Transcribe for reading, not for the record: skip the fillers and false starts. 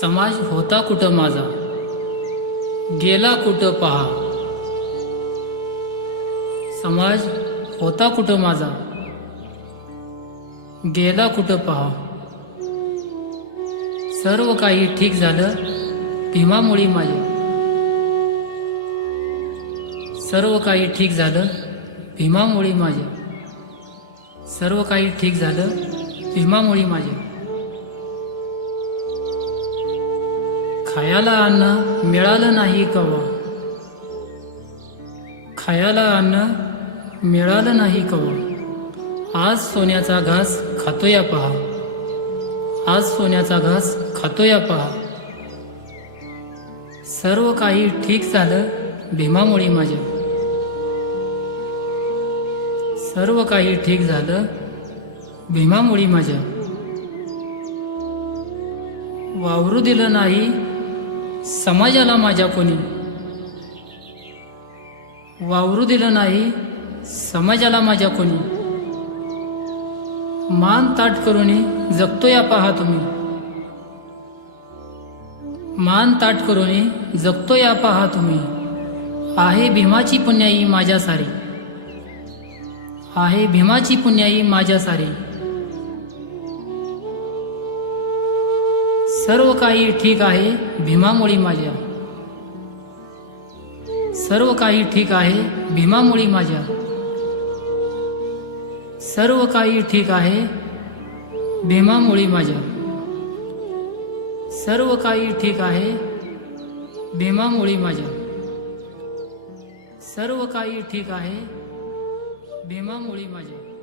समाज होता कुठं माझा, गेला कुठं पहा. समाज होता कुठं माझा, गेला कुठं पहा. सर्व काही ठीक झालं भीमामुळी माझ्या. सर्व काही ठीक झालं भीमामुळी माझ्या. सर्व काही ठीक झालं भीमामुळी माझ्या. खायाला अन्न मिळालं नाही कवा. खायाला अन्न मिळालं नाही कवा. आज सोन्याचा घास खातोया पहा. आज सोन्याचा घास खातोया पहा. सर्व काही ठीक झालं भीमामुळी माझ्या. सर्व काही ठीक झालं भीमामुळी माझ्या. वावरू दिलं नाही समाजाला माझ्या कोणी. वावरू दिलं नाही समाजाला माझ्या कोणी. मान ताट करूनी जगतो या पहा तुम्ही. मान ताट करूनी जगतो या पहा तुम्ही. आहे भीमाची पुण्याई माझ्या सारी. आहे भीमाची पुण्याई माझ्या सारी. सर्व काही ठीक आहे भीमामुळी माझ्या. सर्व काही ठीक आहे भीमामुळी माझ्या. सर्व काही ठीक आहे भीमामुळी माझ्या. सर्व काही ठीक आहे भीमामुळी माझ्या. सर्व काही ठीक आहे भीमामुळी माझ्या.